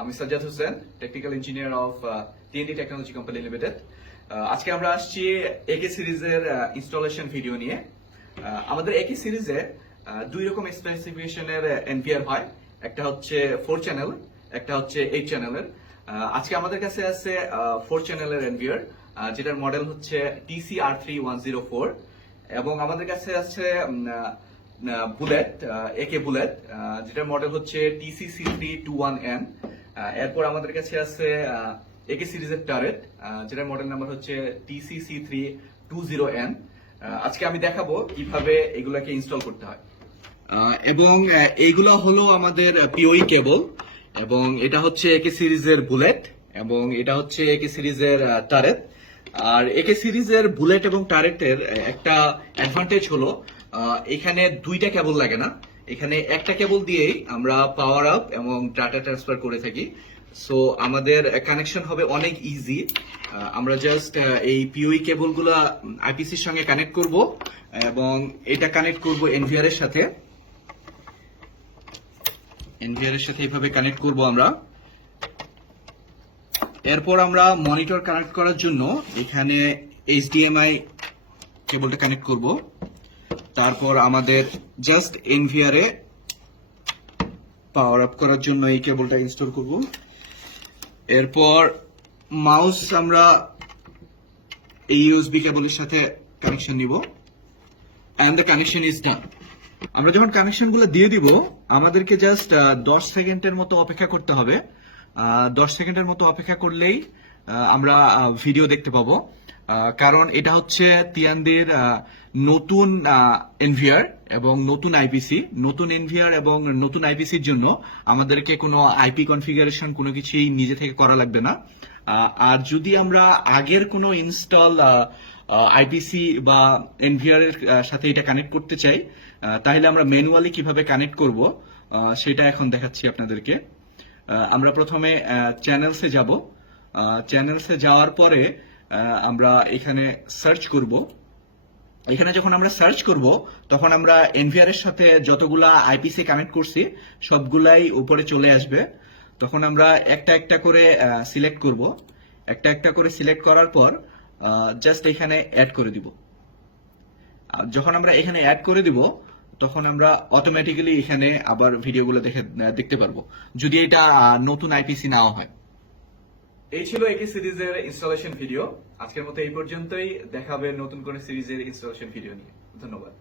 আমি Sajjad Hossain, technical engineer of TND technology company limited. আজকে আমরা আসছি একে সিরিজের ইনস্টলেশন ভিডিও নিয়ে। আমাদের একে সিরিজে দুই রকম স্পেসিফিকেশনের এনপিআর হয়, একটা হচ্ছে 4 চ্যানেল, একটা হচ্ছে 8 চ্যানেলের। আজকে আমাদের কাছে আছে 4 চ্যানেলের এনপিআর, যেটার মডেল হচ্ছে TCR3104, এবং আমাদের কাছে আছে বুলেট, একে বুলেট, যেটার মডেল হচ্ছে TCC321N। এরপর আমাদের কাছে আছে একে সিরিজের টারেট, যেটার মডেল নাম্বার হচ্ছে TCC320N। আজকে আমি দেখাবো কিভাবে এগুলাকে ইনস্টল করতে হয়। এবং এইগুলো হলো আমাদের পিওই কেবল, এবং এটা হচ্ছে একে সিরিজের বুলেট, এবং এটা হচ্ছে একে সিরিজের টারেট। আর একে সিরিজের বুলেট এবং টারেটের একটা অ্যাডভান্টেজ হলো এখানে দুইটা কেবল লাগে না, এখানে একটা কেবল দিয়েই আমরা পাওয়ার আপ এবং ডাটা ট্রান্সফার করে থাকি। সো আমাদের কানেকশন হবে অনেক ইজি। আমরা জাস্ট এই পিওই কেবলগুলো আইপিসির সঙ্গে কানেক্ট করব, এবং এটা কানেক্ট করব এনভিআর এর সাথে। এনভিআর এর সাথে এইভাবে কানেক্ট করব আমরা। এরপর আমরা মনিটর কানেক্ট করার জন্য এখানে এইচডিএমআই কেবলটা কানেক্ট করব। তারপর আমাদের জাস্ট এনভিআর এ পাওয়ার আপ করার জন্য এই কেবলটা ইনস্টল করব। এরপর মাউস আমরা এই ইউএসবি কেবলের সাথে কানেকশন নিব, and the connection is done. আমরা যখন কানেকশনগুলো দিয়ে দিব, আমাদেরকে জাস্ট 10 সেকেন্ডের মতো অপেক্ষা করতে হবে। 10 সেকেন্ডের মতো অপেক্ষা করলেই আমরা ভিডিও দেখতে পাবো। কারণ এটা হচ্ছে তিয়ানদের নতুন এনভিআর এবং নতুন আইপিসি। নতুন এনভিআর এবং নতুন আইপিসির জন্য আমাদেরকে কোনো আইপি কনফিগারেশন কোনো কিছুই নিজে থেকে করা লাগবে না। আর যদি আমরা আগের কোনো ইনস্টল আইপিসি বা এনভিআর এর সাথে এটা কানেক্ট করতে চাই, তাহলে আমরা ম্যানুয়ালি কিভাবে কানেক্ট করব সেটা এখন দেখাচ্ছি আপনাদেরকে। আমরা প্রথমে চ্যানেলসে যাব। চ্যানেলসে যাওয়ার পরে আমরা এখানে সার্চ করব। এখানে যখন আমরা সার্চ করব, তখন আমরা এনভিআর এর সাথে যতগুলা আইপিসি কানেক্ট করছি সবগুলাই উপরে চলে আসবে। তখন আমরা একটা একটা করে সিলেক্ট করব। একটা একটা করে সিলেক্ট করার পর জাস্ট এখানে অ্যাড করে দিব। যখন আমরা এখানে অ্যাড করে দিব, তখন আমরা অটোমেটিক্যালি এখানে আবার ভিডিওগুলো দেখতে পারবো, যদি এটা নতুন আইপিসি নাও হয়। এই ছিল একে সিরিজের ইনস্টলেশন ভিডিও। আজকের মতো এই পর্যন্তই। দেখা হবে নতুন কোন সিরিজের ইনস্টলেশন ভিডিও নিয়ে। ধন্যবাদ।